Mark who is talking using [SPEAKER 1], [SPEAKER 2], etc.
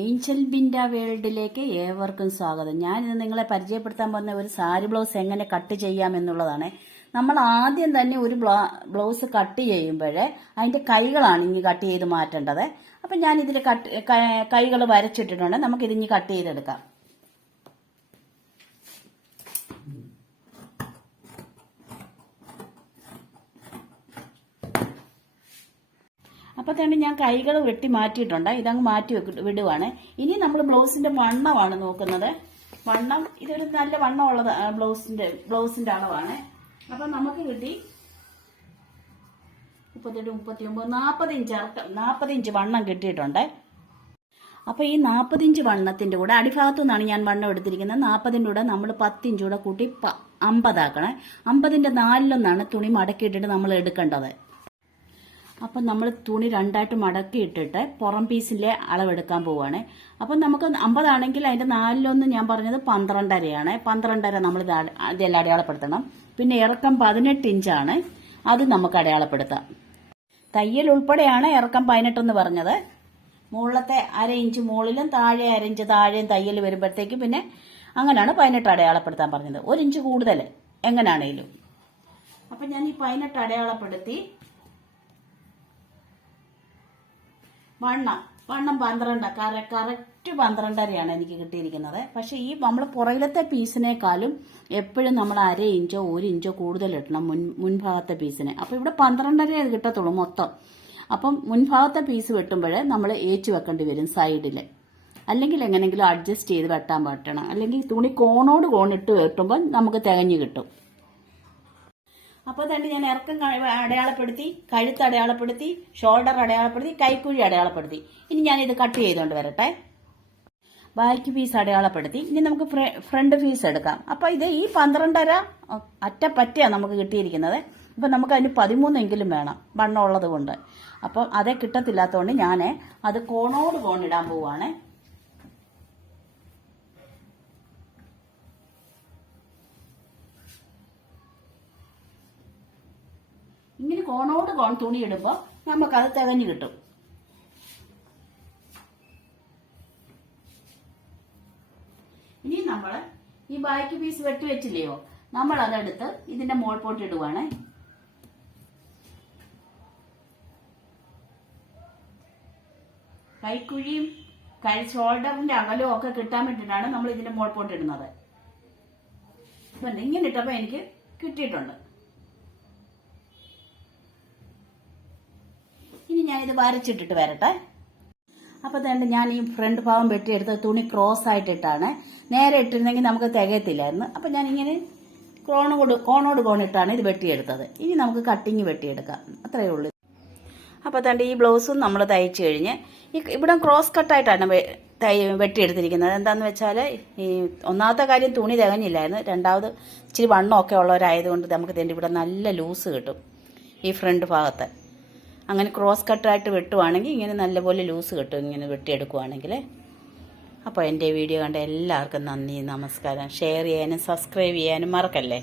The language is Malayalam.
[SPEAKER 1] ഏഞ്ചൽ ബിൻഡ വേൾഡിലേക്ക് ഏവർക്കും സ്വാഗതം. ഞാൻ ഇന്ന് നിങ്ങളെ പരിചയപ്പെടുത്താൻ പോകുന്ന ഒരു സാരി ബ്ലൗസ് എങ്ങനെ കട്ട് ചെയ്യാം എന്നുള്ളതാണ്. നമ്മൾ ആദ്യം തന്നെ ഒരു ബ്ലൗസ് കട്ട് ചെയ്യുമ്പോഴേ അതിന്റെ കൈകളാണ് ഇനി കട്ട് ചെയ്ത് മാറ്റേണ്ടത്. അപ്പം ഞാൻ ഇതിൽ കട്ട് കൈകൾ വരച്ചിട്ടിട്ടുണ്ട്. നമുക്കിതിഞ്ഞ് കട്ട് ചെയ്തെടുക്കാം. അപ്പോൾ തന്നെ ഞാൻ കൈകൾ വെട്ടി മാറ്റിയിട്ടുണ്ട്. ഇതങ്ങ് മാറ്റി വിടുവാണ്. ഇനി നമ്മൾ ബ്ലൗസിന്റെ വണ്ണമാണ് നോക്കുന്നത്. വണ്ണം ഇതൊരു നല്ല വണ്ണമുള്ളത് ബ്ലൗസിന്റെ ബ്ലൗസിന്റെ അളവാണ്. അപ്പം നമുക്ക് കിട്ടി മുപ്പത്തെട്ട് മുപ്പത്തി ഒമ്പത് നാൽപ്പത് ഇഞ്ച് അർത്ഥം നാൽപ്പത് ഇഞ്ച് വണ്ണം കിട്ടിയിട്ടുണ്ട്. അപ്പോൾ ഈ നാൽപ്പത് ഇഞ്ച് വണ്ണത്തിന്റെ കൂടെ അടിഭാഗത്തു നിന്നാണ് ഞാൻ വണ്ണം എടുത്തിരിക്കുന്നത്. നാൽപ്പതിന്റെ കൂടെ നമ്മൾ പത്തിഞ്ച് കൂടെ കൂട്ടി അമ്പതാക്കണേ. അമ്പതിന്റെ നാലിലൊന്നാണ് തുണി മടക്കിയിട്ടിട്ട് നമ്മൾ എടുക്കേണ്ടത്. അപ്പം നമ്മൾ തുണി രണ്ടായിട്ട് മടക്കി ഇട്ടിട്ട് പുറം പീസിലെ അളവെടുക്കാൻ പോവുകയാണ് അപ്പം നമുക്ക് അമ്പതാണെങ്കിൽ അതിന്റെ നാലിലൊന്ന് ഞാൻ പറഞ്ഞത് പന്ത്രണ്ടരയാണ്. പന്ത്രണ്ടര നമ്മൾ ഇതെല്ലാം അടയാളപ്പെടുത്തണം. പിന്നെ ഇറക്കം പതിനെട്ട് ഇഞ്ചാണ്. അത് നമുക്ക് അടയാളപ്പെടുത്താം. തയ്യൽ ഉൾപ്പെടെയാണ് ഇറക്കം പതിനെട്ടെന്ന് പറഞ്ഞത്. മുകളിലത്തെ അര ഇഞ്ച് മുകളിലും താഴെ അര ഇഞ്ച് താഴെയും തയ്യൽ വരുമ്പോഴത്തേക്ക് പിന്നെ അങ്ങനെയാണ് പതിനെട്ട് അടയാളപ്പെടുത്താൻ പറഞ്ഞത്. ഒരു ഇഞ്ച് കൂടുതൽ എങ്ങനെയാണേലും അപ്പം ഞാൻ ഈ പതിനെട്ട് അടയാളപ്പെടുത്തി വണ്ണം. വണ്ണം പന്ത്രണ്ട്. കറക്റ്റ് പന്ത്രണ്ടരയാണ് എനിക്ക് കിട്ടിയിരിക്കുന്നത്. പക്ഷേ ഈ നമ്മൾ പുറകിലത്തെ പീസിനേക്കാളും എപ്പോഴും നമ്മൾ അര ഇഞ്ചോ ഒരു ഇഞ്ചോ കൂടുതൽ ഇടണം മുൻ മുൻഭാഗത്തെ പീസിന്. അപ്പോൾ ഇവിടെ പന്ത്രണ്ടര കിട്ടത്തുള്ളൂ മൊത്തം. അപ്പം മുൻഭാഗത്തെ പീസ് വെട്ടുമ്പോൾ നമ്മൾ ഏച്ചു വെക്കേണ്ടി വരും സൈഡിൽ അല്ലെങ്കിൽ എങ്ങനെങ്കിലും അഡ്ജസ്റ്റ് ചെയ്ത് വെട്ടാൻ പറ്റണം. അല്ലെങ്കിൽ തുണി കോണോട് കോണിട്ട് വെട്ടുമ്പോൾ നമുക്ക് തികഞ്ഞു കിട്ടും. അപ്പോൾ തന്നെ ഞാൻ ഇറക്കം അടയാളപ്പെടുത്തി കഴുത്ത് അടയാളപ്പെടുത്തി ഷോൾഡർ അടയാളപ്പെടുത്തി കൈക്കുഴി അടയാളപ്പെടുത്തി. ഇനി ഞാൻ ഇത് കട്ട് ചെയ്തുകൊണ്ട് വരട്ടെ. ബാക്ക് പീസ് അടയാളപ്പെടുത്തി. ഇനി നമുക്ക് ഫ്രണ്ട് പീസ് എടുക്കാം. അപ്പോൾ ഇത് ഈ പന്ത്രണ്ടര അറ്റപ്പറ്റയാണ് നമുക്ക് കിട്ടിയിരിക്കുന്നത്. അപ്പം നമുക്ക് അതിന് പതിമൂന്നെങ്കിലും വേണം വണ്ണമുള്ളത് കൊണ്ട്. അപ്പം അതേ കിട്ടത്തില്ലാത്തതുകൊണ്ട് ഞാൻ അത് കോണോട് കോണിടാൻ പോവുകയാണ് ഇങ്ങനെ കോണോട് കോൺ തുണി ഇടുമ്പോൾ നമുക്കത് തികഞ്ഞു കിട്ടും. ഇനി നമ്മൾ ഈ ബാക്ക് പീസ് വെട്ടി വെച്ചില്ലയോ? നമ്മൾ അതെടുത്ത് ഇതിന്റെ മോൾ പോട്ട് ഇടുവാണ്. കൈക്കുഴിയും കൈ ഷോൾഡറിന്റെ അകലവും ഒക്കെ കിട്ടാൻ വേണ്ടിയിട്ടാണ് നമ്മൾ ഇതിന്റെ മോൾ പോട്ട് ഇടുന്നത്. ഇങ്ങനെ ഇട്ടപ്പോൾ എനിക്ക് കിട്ടിയിട്ടുണ്ട്. ഞാനിത് വരച്ചിട്ടിട്ട് വരട്ടെ. അപ്പോൾ തന്നെ ഞാൻ ഈ ഫ്രണ്ട് ഭാഗം വെട്ടിയെടുത്ത തുണി ക്രോസ് ആയിട്ടിട്ടാണ് നേരെ ഇട്ടിരുന്നെങ്കിൽ നമുക്ക് തികയത്തില്ലായിരുന്നു. അപ്പോൾ ഞാൻ ഇങ്ങനെ കോണോട് കോണോട് കോണിട്ടാണ് ഇത് വെട്ടിയെടുത്തത്. ഇനി നമുക്ക് കട്ടിങ് വെട്ടിയെടുക്കാം. അത്രയേ ഉള്ളൂ. അപ്പോൾ തന്നെ ഈ ബ്ലൗസും നമ്മൾ തയ്ച്ചു കഴിഞ്ഞ് ഈ ഇവിടെ ക്രോസ് കട്ടായിട്ടാണ് വെട്ടിയെടുത്തിരിക്കുന്നത്. എന്താണെന്ന് വെച്ചാൽ ഈ ഒന്നാമത്തെ കാര്യം തുണി തികഞ്ഞില്ലായിരുന്നു. രണ്ടാമത് ഇച്ചിരി വണ്ണമൊക്കെ ഉള്ളവരായതുകൊണ്ട് നമുക്ക് ഇതിന്റെ ഇവിടെ നല്ല ലൂസ് കിട്ടും ഈ ഫ്രണ്ട് ഭാഗത്ത്. അങ്ങനെ ക്രോസ് കട്ടായിട്ട് വെട്ടുവാണെങ്കിൽ ഇങ്ങനെ നല്ലപോലെ ലൂസ് കിട്ടും ഇങ്ങനെ വെട്ടിയെടുക്കുവാണെങ്കിൽ അപ്പോൾ എന്റെ വീഡിയോ കണ്ട എല്ലാവർക്കും നന്ദി നമസ്കാരം. ഷെയർ ചെയ്യാനും സബ്സ്ക്രൈബ് ചെയ്യാനും മറക്കല്ലേ?